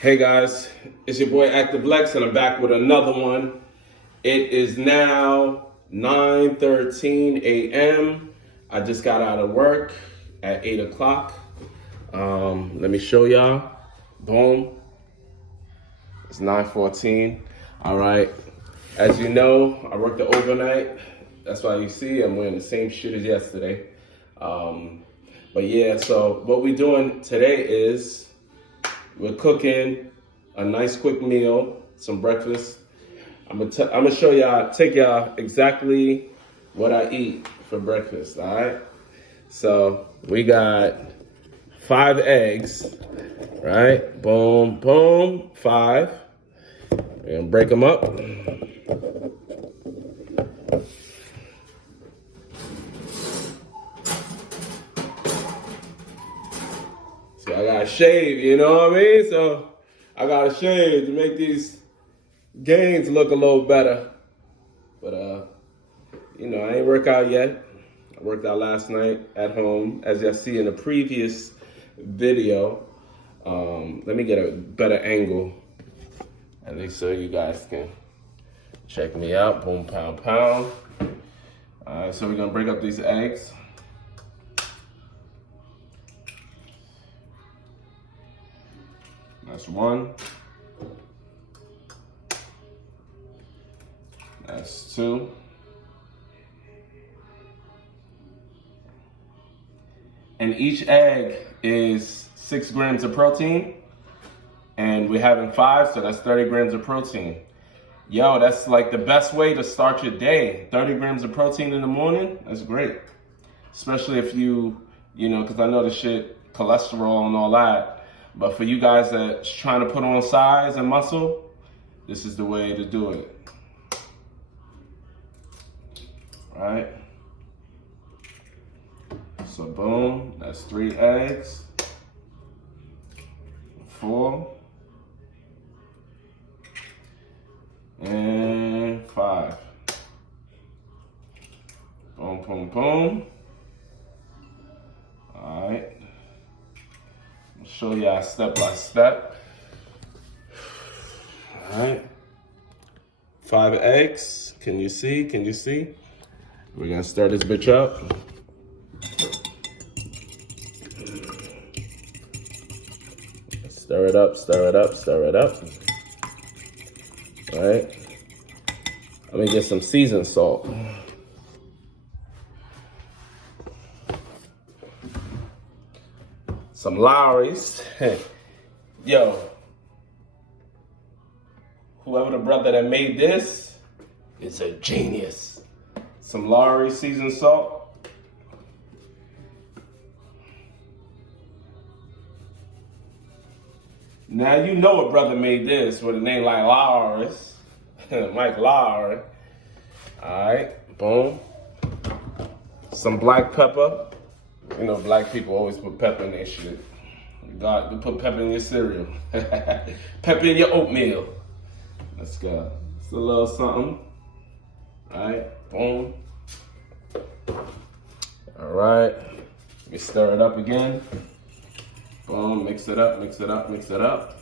Hey guys, it's your boy Active Lex and I'm back with another one. It is now 9:13 a.m. I just got out of work at 8 o'clock. Let me show y'all. Boom. It's 9:14. All right. As you know, I worked the overnight. That's why you see I'm wearing the same shit as yesterday. But yeah, so what we're doing today is we're cooking a nice quick meal, some breakfast. I'm gonna show y'all, take y'all exactly what I eat for breakfast, all right? So we got 5 eggs, right? Boom, boom, 5. We're gonna break them up. See, I gotta shave, you know what I mean? So I gotta shave to make these gains look a little better. But you know, I ain't work out yet. I worked out last night at home, as y'all see in the previous video. Let me get a better angle, at least so you guys can check me out. Boom, pound, pound. All right, so we're gonna break up these eggs. That's 1. That's 2. And each egg is 6 grams of protein. And we're having 5, so that's 30 grams of protein. Yo, that's like the best way to start your day. 30 grams of protein in the morning, that's great. Especially if you know, because I know the shit, cholesterol and all that. But for you guys that's trying to put on size and muscle, this is the way to do it. All right. So boom, that's 3 eggs, 4, and 5. Boom, boom, boom. All right. I'll show y'all step by step. All right. 5 eggs. Can you see? Can you see? We're gonna stir this bitch up. Stir it up, stir it up, stir it up. All right. Let me get some seasoned salt. Some Lowry's. Yo, whoever the brother that made this is a genius. Some Lowry seasoned salt. Now you know a brother made this with a name like Lowry's. Mike Lowry. Alright, boom. Some black pepper. You know, black people always put pepper in their shit. God, you put pepper in your cereal. Pepper in your oatmeal. Let's go. It's a little something. Alright, boom. Alright. We stir it up again. Boom, mix it up, mix it up, mix it up.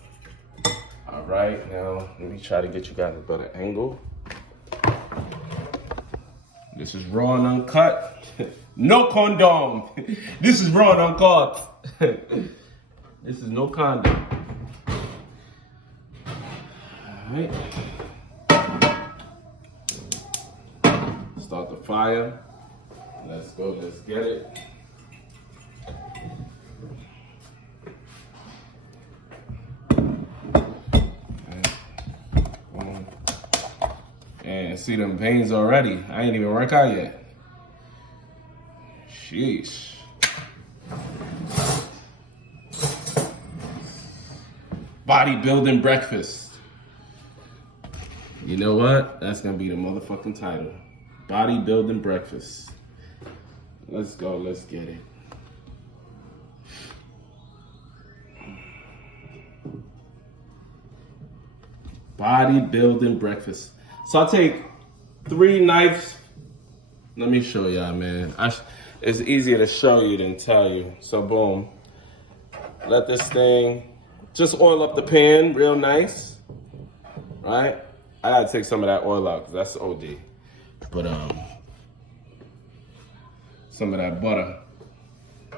Alright, now let me try to get you guys a better angle. This is raw and uncut. No condom. This is raw and uncut. This is no condom. Alright. Start the fire. Let's go, let's get it. And see them veins already. I ain't even work out yet. Sheesh. Bodybuilding breakfast. You know what? That's gonna be the motherfucking title. Bodybuilding breakfast. Let's go, let's get it. Bodybuilding breakfast. So I take 3 knives. Let me show y'all, man. It's easier to show you than tell you. So boom. Let this thing Just oil up the pan real nice, right? I gotta take some of that oil out because that's OD. But some of that butter. I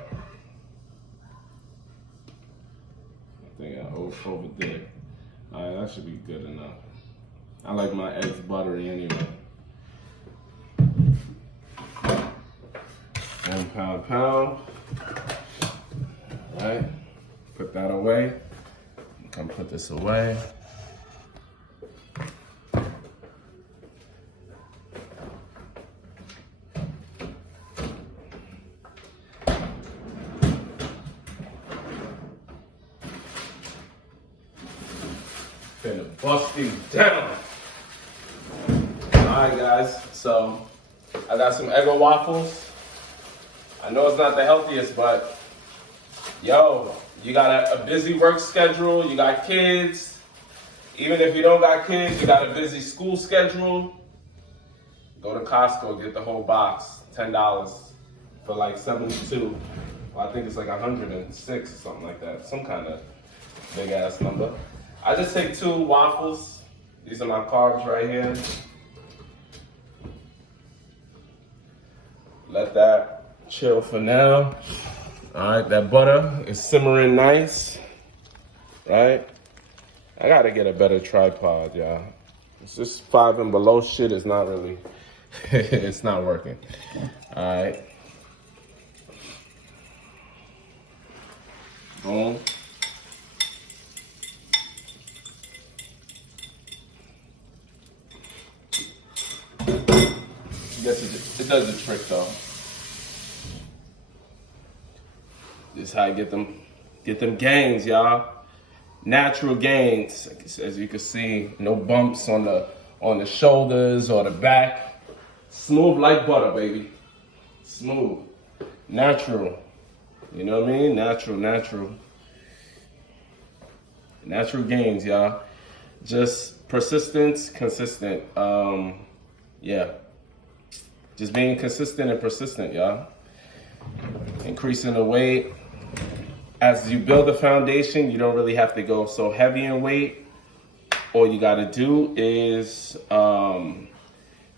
think I over there. All right, that should be good enough. I like my eggs buttery anyway. And pound. All right, put that away. Come put this away. Finna bust these down. Alright guys, so I got some Eggo waffles. I know it's not the healthiest, but yo, you got a busy work schedule, you got kids. Even if you don't got kids, you got a busy school schedule. Go to Costco, get the whole box, $10 for like 72. Well, I think it's like 106 or something like that. Some kind of big ass number. I just take 2 waffles. These are my carbs right here. Let that chill for now. All right, that butter is simmering nice, right? I gotta get a better tripod, y'all. It's just 5 and below shit is not really, it's not working. All right. Boom. Yes, it does the trick though. This is how I get them gains, y'all. Natural gains, as you can see, no bumps on the shoulders or the back. Smooth like butter, baby. Smooth, natural. You know what I mean? Natural gains, y'all. Just persistence, consistent. Yeah. Just being consistent and persistent, y'all. Increasing the weight. As you build a foundation, you don't really have to go so heavy in weight. All you gotta do is,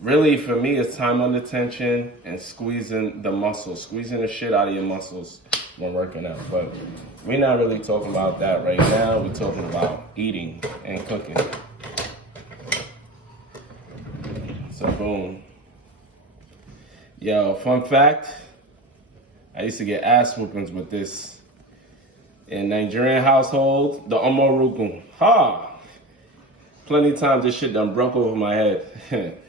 really for me, it's time under tension and squeezing the muscles, squeezing the shit out of your muscles when working out. But we're not really talking about that right now. We're talking about eating and cooking. So boom. Yo, fun fact, I used to get ass whoopings with this. In Nigerian household, the omorukun. Ha! Plenty of times this shit done broke over my head.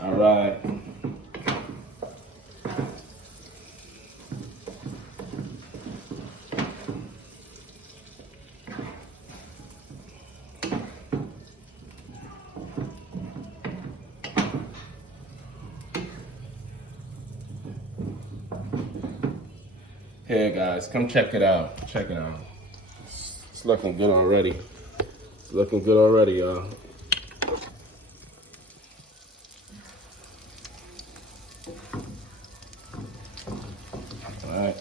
All right. Here guys, come check it out. Check it out. It's looking good already. It's looking good already, y'all. Alright.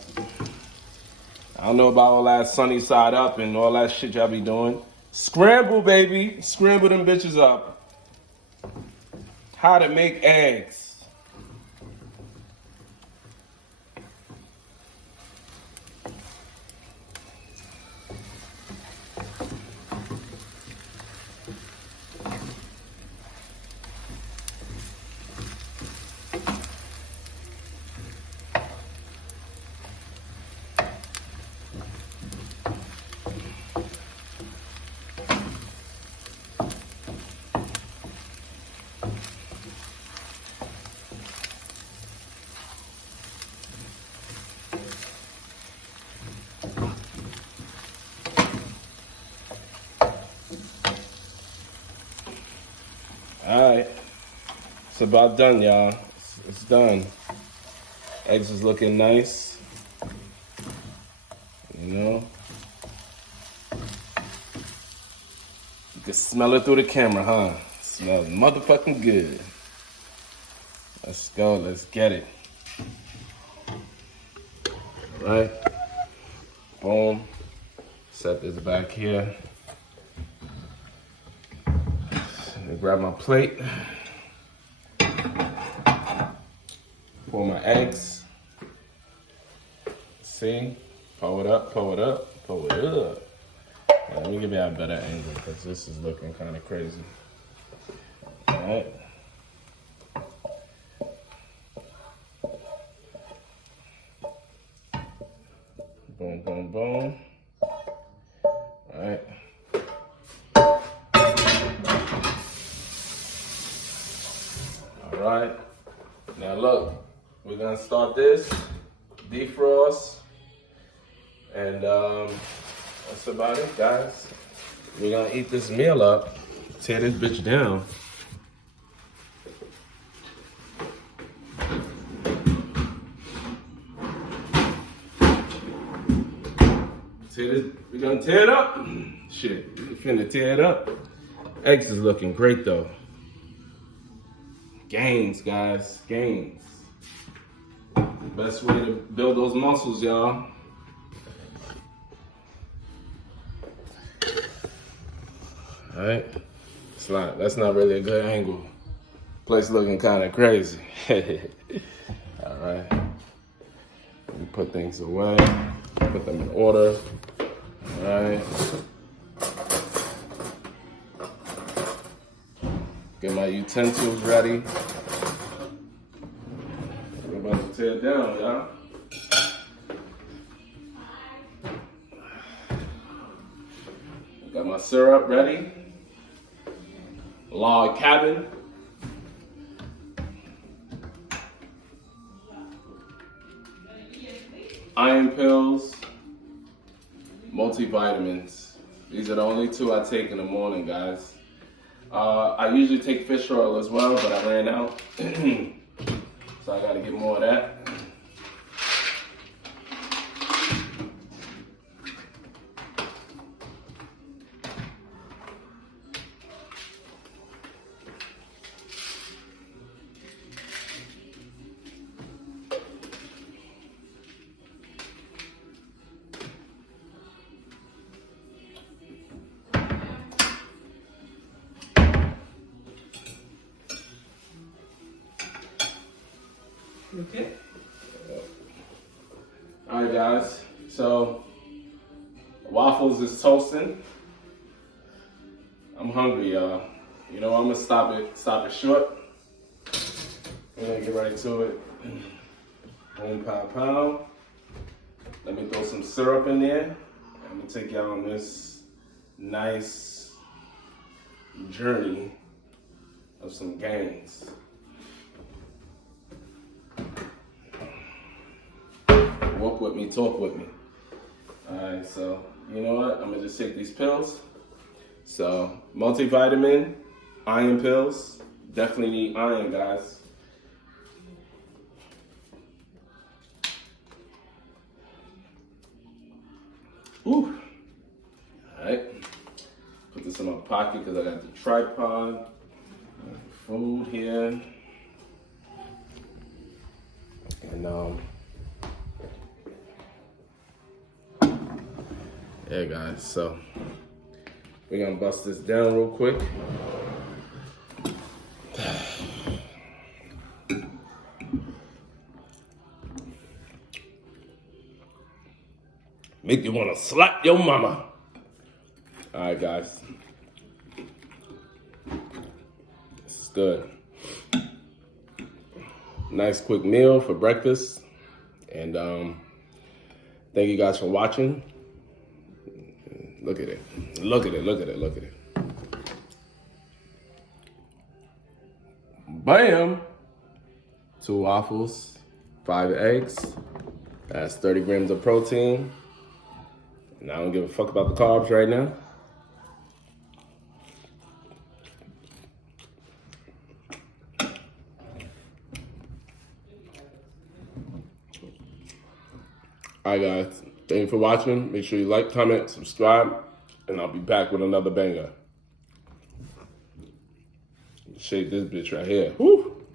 I don't know about all that sunny side up and all that shit y'all be doing. Scramble, baby. Scramble them bitches up. How to make eggs. All right, it's about done, y'all. It's done. Eggs is looking nice. You know, you can smell it through the camera, huh? It smells motherfucking good. Let's go. Let's get it. All right. Boom. Set this back here. Let me grab my plate. Pour my eggs. See? Pull it up, pull it up, pull it up. Let me give you a better angle because this is looking kind of crazy. All right. Boom, boom, boom. All right. All right. Now look, we're gonna start this, defrost, and that's about it, guys. We're gonna eat this meal up, tear this bitch down. We're gonna tear it up. Shit, we finna tear it up. Eggs is looking great though. Gains, guys, gains. Best way to build those muscles, y'all. All right, that's not really a good angle. Place looking kind of crazy. All right, let me put things away, put them in order. All right. Get my utensils ready. We're about to tear it down, y'all. Got my syrup ready. Log cabin. Iron pills. Multivitamins. These are the only two I take in the morning, guys. I usually take fish oil as well, but I ran out. So I gotta get more of that. Okay. All right, guys. So waffles is toasting. I'm hungry, y'all. You know, I'm gonna stop it short. We're gonna get right to it. Boom, pow, pow. Let me throw some syrup in there. I'm gonna take y'all on this nice journey of some gains. Walk with me, talk with me. All right, so you know what? I'm gonna just take these pills. So multivitamin, iron pills. Definitely need iron, guys. Ooh. All right. Put this in my pocket because I got the tripod. Food here. And yeah, guys, so we're gonna bust this down real quick. Make you wanna slap your mama. All right, guys. This is good. Nice quick meal for breakfast. And thank you guys for watching. Look at it. Look at it. Look at it. Look at it. Bam! 2 waffles, 5 eggs. That's 30 grams of protein. And I don't give a fuck about the carbs right now. All right, guys. Thank you for watching. Make sure you like, comment, subscribe, and I'll be back with another banger. Shake this bitch right here. Woo!